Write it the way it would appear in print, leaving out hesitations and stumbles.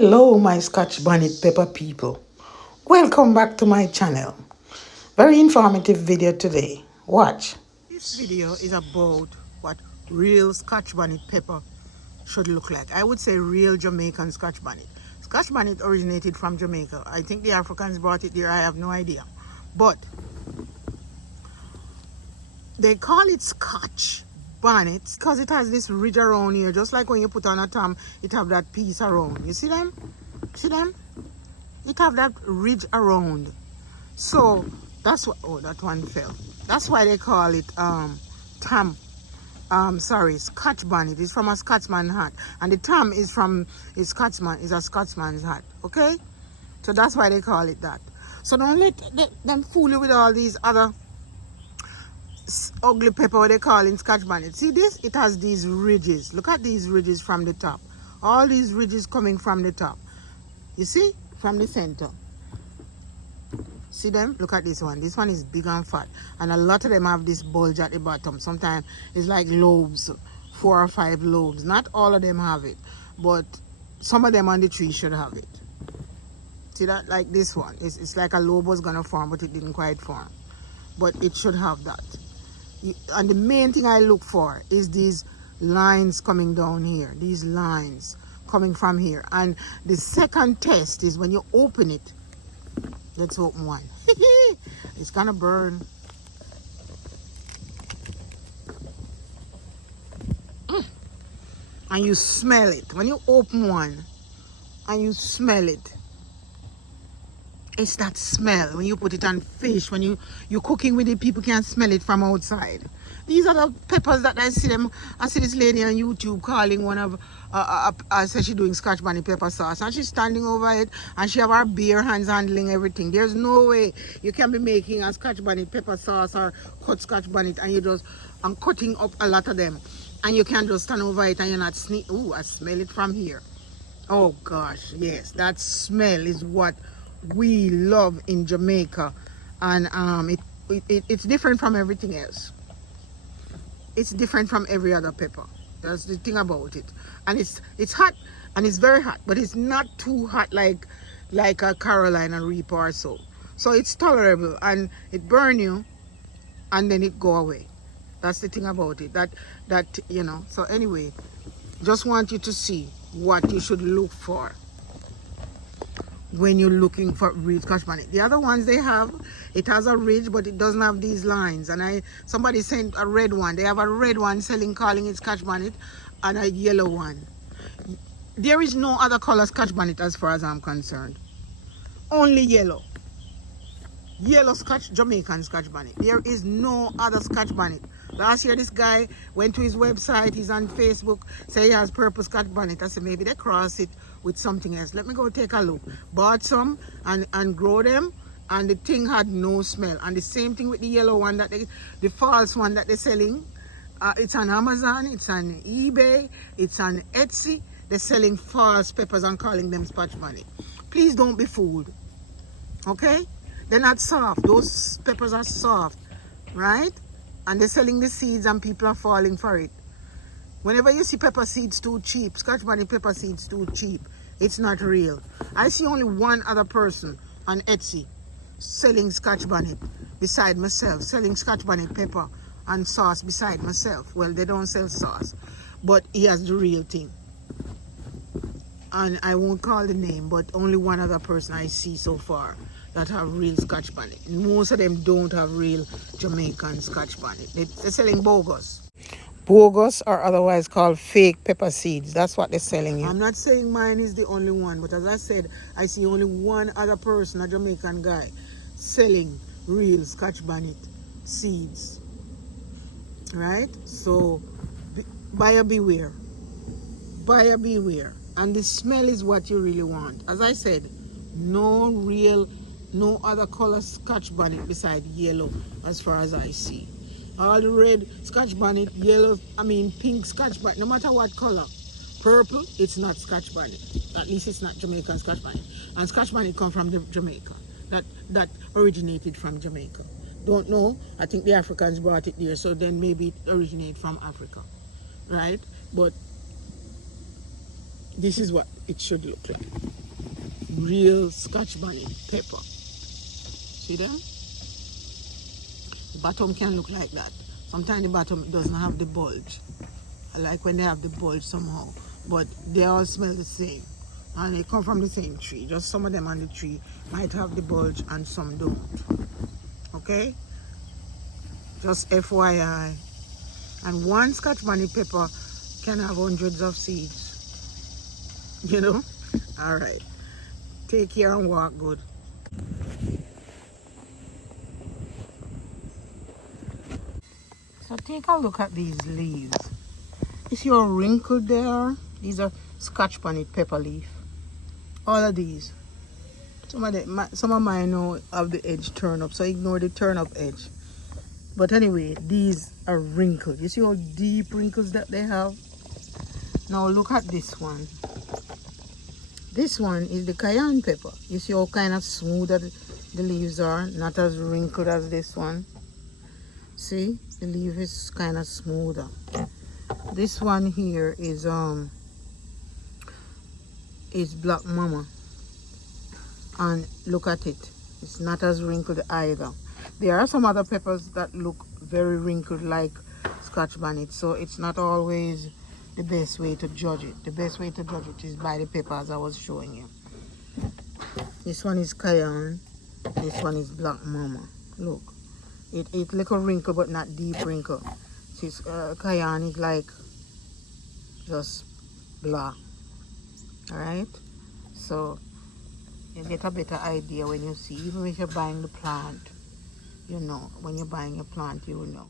Hello, my Scotch Bonnet Pepper people. Welcome back to my channel. Very informative video today. Watch. This video is about what real Scotch Bonnet pepper should look like. I would say real Jamaican Scotch Bonnet. Scotch Bonnet originated from Jamaica. I think the Africans brought it there. I have no idea. But they call it Scotch Bonnet because it has this ridge around here. Just like when you put on a tam, it have that piece around. You see them? See them? It have that ridge around. So that's what, oh, that one fell. That's why they call it Scotch bonnet. It's from a Scotsman hat. And the tam is from a Scotsman's hat. Okay? So that's why they call it that. So don't let them fool you with all these other ugly pepper what they call in Scotch bonnet. See this? It has these ridges. Look at these ridges from the top. All these ridges coming from the top. You see? From the center. See them? Look at this one. This one is big and fat. And a lot of them have this bulge at the bottom. Sometimes it's like lobes. 4 or 5 lobes. Not all of them have it. But some of them on the tree should have it. See that? Like this one. It's like a lobe was going to form, but it didn't quite form. But it should have that. And the main thing I look for is these lines coming down here. These lines coming from here. And the second test is when you open it. Let's open one. It's gonna burn. And you smell it. When you open one and you smell it, it's that smell. When you put it on fish, when you're cooking with it, people can smell it from outside. These are the peppers that I see them. I see this lady on YouTube calling one of, I said she's doing Scotch bonnet pepper sauce. And she's standing over it and she have her bare hands handling everything. There's no way you can be making a Scotch bonnet pepper sauce or cut Scotch bonnet and you just, I'm cutting up a lot of them. And you can just stand over it and you're not sneak. Ooh, I smell it from here. Oh gosh, yes, that smell is what we love in Jamaica. And it's different from everything else. It's different from every other pepper. That's the thing about it. And it's hot and it's very hot, but it's not too hot like a Carolina Reaper or so. So it's tolerable and it burn you and then it go away. That's the thing about it. That you know. So anyway, just want you to see what you should look for when you're looking for real Scotch bonnet. The other ones they have, it has a ridge but it doesn't have these lines. And somebody sent a red one. They have a red one selling, calling it Scotch bonnet, and a yellow one. There is no other color Scotch bonnet as far as I'm concerned. Only yellow. Yellow Scotch, Jamaican Scotch bonnet. There is no other Scotch bonnet. Last year this guy went to his website, he's on Facebook, say he has purple Scotch bonnet. I said maybe they cross it with something else. Let me go take a look. Bought some and grow them, and the thing had no smell. And the same thing with the yellow one, that the false one that they're selling. It's on Amazon, it's on eBay, it's on Etsy. They're selling false peppers and calling them Scotch bonnet. Please don't be fooled. Okay? They're not soft. Those peppers are soft, right? And they're selling the seeds and people are falling for it. Whenever you see pepper seeds too cheap, Scotch bonnet pepper seeds too cheap, it's not real. I see only one other person on Etsy selling Scotch bonnet beside myself, selling Scotch bonnet pepper and sauce beside myself. Well, they don't sell sauce, but he has the real thing. And I won't call the name, but only one other person I see so far that have real Scotch bonnet. Most of them don't have real Jamaican Scotch bonnet. They're selling bogus. Bogus, or otherwise called fake pepper seeds. That's what they're selling you. I'm not saying mine is the only one, but as I said, I see only one other person, a Jamaican guy, selling real Scotch bonnet seeds. Right? So, buyer beware. Buyer beware. And the smell is what you really want. As I said, no other color Scotch bonnet beside yellow as far as I see. All the red Scotch bonnet, yellow, pink Scotch bonnet, no matter what color. Purple, it's not Scotch bonnet. At least it's not Jamaican Scotch bonnet. And Scotch bonnet come from Jamaica. That originated from Jamaica. Don't know. I think the Africans brought it there, so then maybe it originated from Africa. Right? But This is what it should look like. Real Scotch bonnet pepper. See them? The bottom can look like that. Sometimes the bottom doesn't have the bulge. I like when they have the bulge somehow. But they all smell the same. And they come from the same tree. Just some of them on the tree might have the bulge and some don't. Okay? Just FYI. And one Scotch bonnet pepper can have hundreds of seeds. You know? Alright. Take care and walk good. So take a look at these leaves. You see how wrinkled they are? These are Scotch bonnet pepper leaf. All of these. Some of mine now have the edge turn up, so ignore the turn up edge. But anyway, these are wrinkled. You see how deep wrinkles that they have? Now look at this one. This one is the cayenne pepper. You see how kind of smooth that the leaves are, not as wrinkled as this one. See, the leaf is kind of smoother. This one here is black mama, and look at it. It's not as wrinkled either. There are some other peppers that look very wrinkled like Scotch bonnet, so it's not always the best way to judge it. The best way to judge it is by the peppers I was showing you. This one is cayenne. This one is black mama. Look, it little wrinkle but not deep wrinkle. This cayenne is like just black. Alright, so you get a better idea when you see, even if you're buying the plant, you know, when you're buying a plant, you will know.